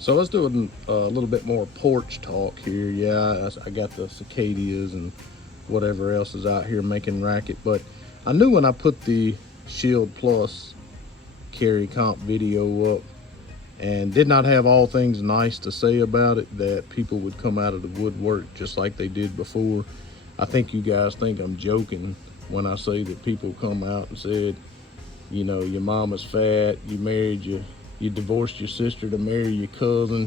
So let's do a little bit more porch talk here. Yeah, I got the cicadas and whatever else is out here making racket, but I knew when I put the Shield Plus carry comp video up and did not have all things nice to say about it, that people would come out of the woodwork just like they did before. I think you guys think I'm joking when I say that people come out and said, you know, your mama's fat, you divorced your sister to marry your cousin.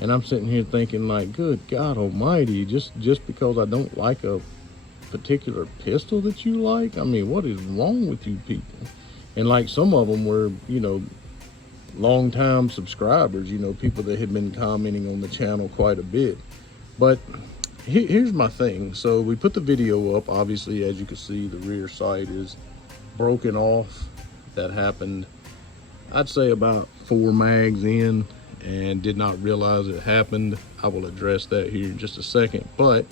And I'm sitting here thinking, like, good God almighty, just because I don't like a particular pistol that you like, I mean, what is wrong with you people? And like, some of them were, you know, long-time subscribers, you know, people that had been commenting on the channel quite a bit. But here's my thing. So we put the video up. Obviously, as you can see, the rear sight is broken off. That happened, I'd say, about 4 mags in, and did not realize it happened. I will address that here in just a second. But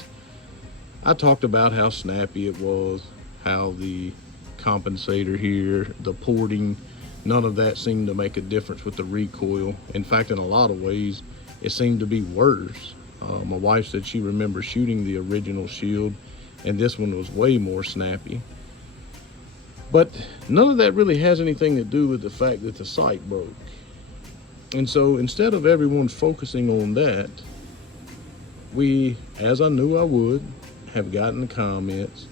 I talked about how snappy it was, how the compensator here, the porting, none of that seemed to make a difference with the recoil. In fact, in a lot of ways, it seemed to be worse. My wife said she remembers shooting the original Shield, and this one was way more snappy. But none of that really has anything to do with the fact that the sight broke. And so instead of everyone focusing on that, we, as I knew I would, have gotten the comments,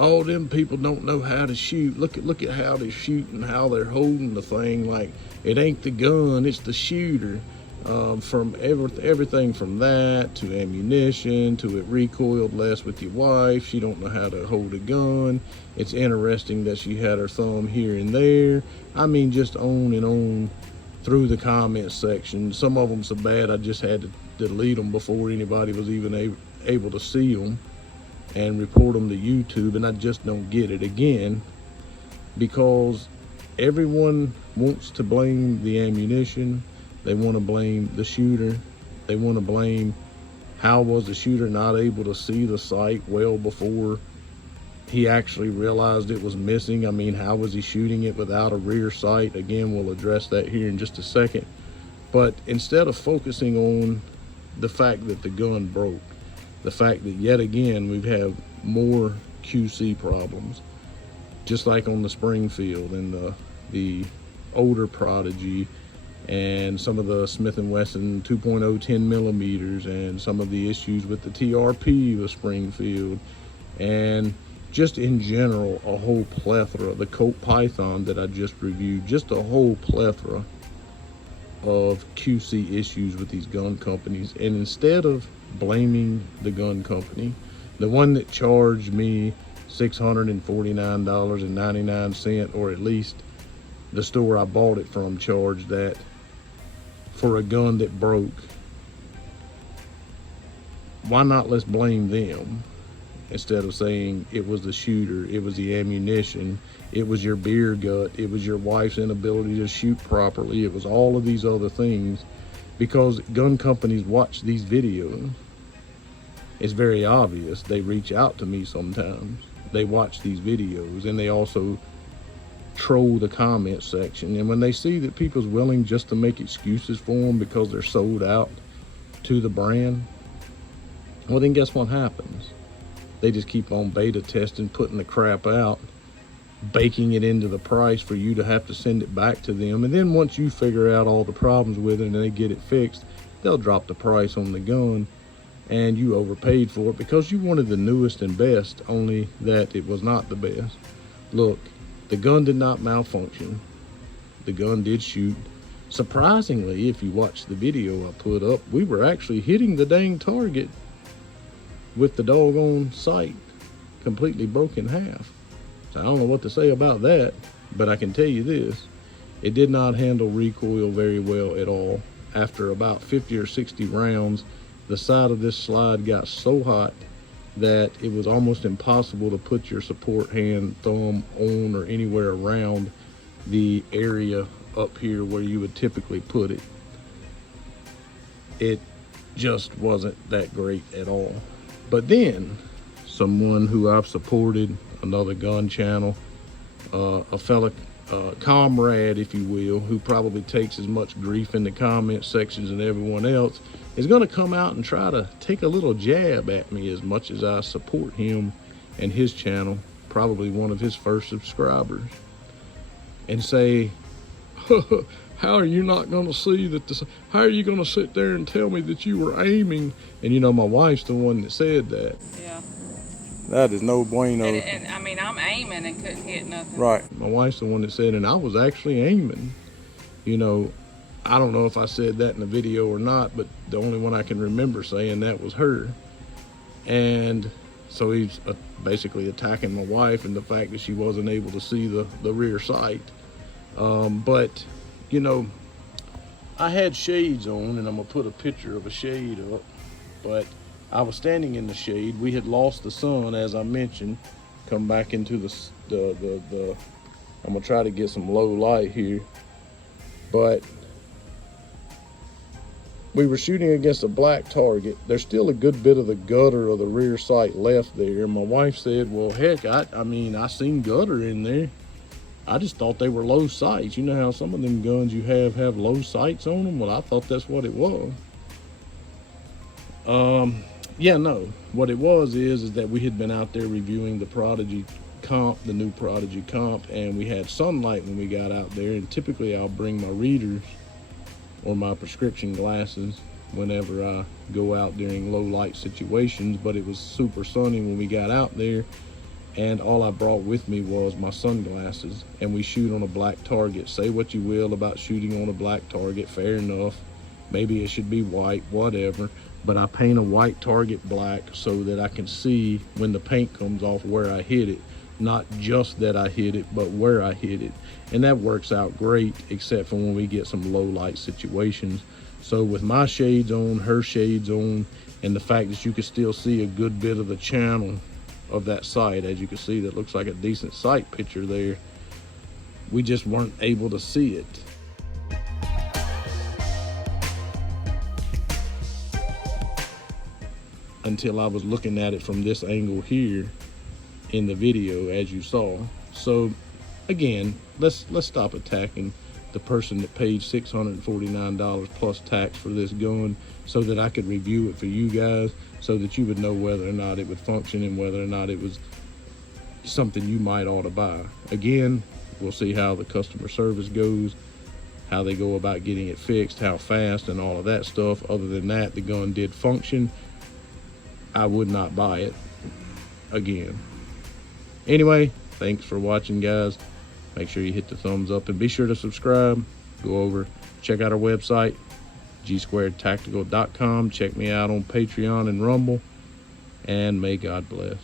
oh, them people don't know how to shoot. Look at how they're shooting, how they're holding the thing. Like, it ain't the gun, it's the shooter. From everything from that to ammunition to it recoiled less with your wife. She don't know how to hold a gun. It's interesting that she had her thumb here and there. I mean, just on and on through the comment section. Some of them so bad I just had to delete them before anybody was even able to see them and report them to YouTube. And I just don't get it, again, because everyone wants to blame the ammunition. They want to blame the shooter. They want to blame, how was the shooter not able to see the sight well before he actually realized it was missing? I mean, how was he shooting it without a rear sight? Again, we'll address that here in just a second. But instead of focusing on the fact that the gun broke, the fact that yet again we've had more QC problems, just like on the Springfield and the older Prodigy, and some of the Smith & Wesson 2.0 10 millimeters, and some of the issues with the TRP with Springfield, and just in general a whole plethora, the Colt Python that I just reviewed, just a whole plethora of QC issues with these gun companies. And instead of blaming the gun company, the one that charged me $649.99, or at least the store I bought it from charged that for a gun that broke, why not let's blame them instead of saying it was the shooter, it was the ammunition, it was your beer gut, it was your wife's inability to shoot properly, it was all of these other things. Because gun companies watch these videos. It's very obvious. They reach out to me sometimes. They watch these videos, and they also troll the comment section. And when they see that people's willing just to make excuses for them because they're sold out to the brand, well, then guess what happens? They just keep on beta testing, putting the crap out, baking it into the price for you to have to send it back to them. And then once you figure out all the problems with it and they get it fixed, they'll drop the price on the gun, and you overpaid for it because you wanted the newest and best, only that it was not the best. Look, the gun did not malfunction. The gun did shoot. Surprisingly, if you watch the video I put up, we were actually hitting the dang target with the doggone sight completely broken in half. So I don't know what to say about that, but I can tell you this: it did not handle recoil very well at all. After about 50 or 60 rounds, the side of this slide got so hot that it was almost impossible to put your support hand, thumb on or anywhere around the area up here where you would typically put it. It just wasn't that great at all. But then someone who I've supported, another gun channel, a fella comrade, if you will, who probably takes as much grief in the comment sections and everyone else, is going to come out and try to take a little jab at me, as much as I support him and his channel, probably one of his first subscribers, and say, how are you not going to see that this, how are you going to sit there and tell me that you were aiming? And you know, my wife's the one that said that. Yeah. That is no bueno. And I mean, I'm aiming and couldn't hit nothing. Right. My wife's the one that said, and I was actually aiming. You know, I don't know if I said that in the video or not, but the only one I can remember saying that was her. And so he's basically attacking my wife and the fact that she wasn't able to see the rear sight. But, you know, I had shades on, and I'm gonna put a picture of a shade up, but I was standing in the shade. We had lost the sun, as I mentioned. Come back into the I'm gonna try to get some low light here, but we were shooting against a black target. There's still a good bit of the gutter of the rear sight left there. My wife said, well, heck, I mean, I seen gutter in there. I just thought they were low sights. You know how some of them guns you have low sights on them? Well, I thought that's what it was. Yeah, no, what it was is that we had been out there reviewing the Prodigy comp, the new Prodigy comp, and we had sunlight when we got out there. And typically I'll bring my readers or my prescription glasses whenever I go out during low light situations, but it was super sunny when we got out there, and all I brought with me was my sunglasses. And we shoot on a black target. Say what you will about shooting on a black target, fair enough. Maybe it should be white, whatever. But I paint a white target black so that I can see when the paint comes off where I hit it. Not just that I hit it, but where I hit it. And that works out great, except for when we get some low light situations. So with my shades on, her shades on, and the fact that you can still see a good bit of the channel of that sight, as you can see, that looks like a decent sight picture there, we just weren't able to see it. Until I was looking at it from this angle here in the video, as you saw. So again, let's stop attacking the person that paid $649 plus tax for this gun, so that I could review it for you guys, so that you would know whether or not it would function and whether or not it was something you might ought to buy. Again, we'll see how the customer service goes, how they go about getting it fixed, how fast, and all of that stuff. Other than that, the gun did function. I would not buy it again. Anyway, thanks for watching, guys. Make sure you hit the thumbs up and be sure to subscribe. Go over, check out our website, gsquaredtactical.com. Check me out on Patreon and Rumble, and may God bless.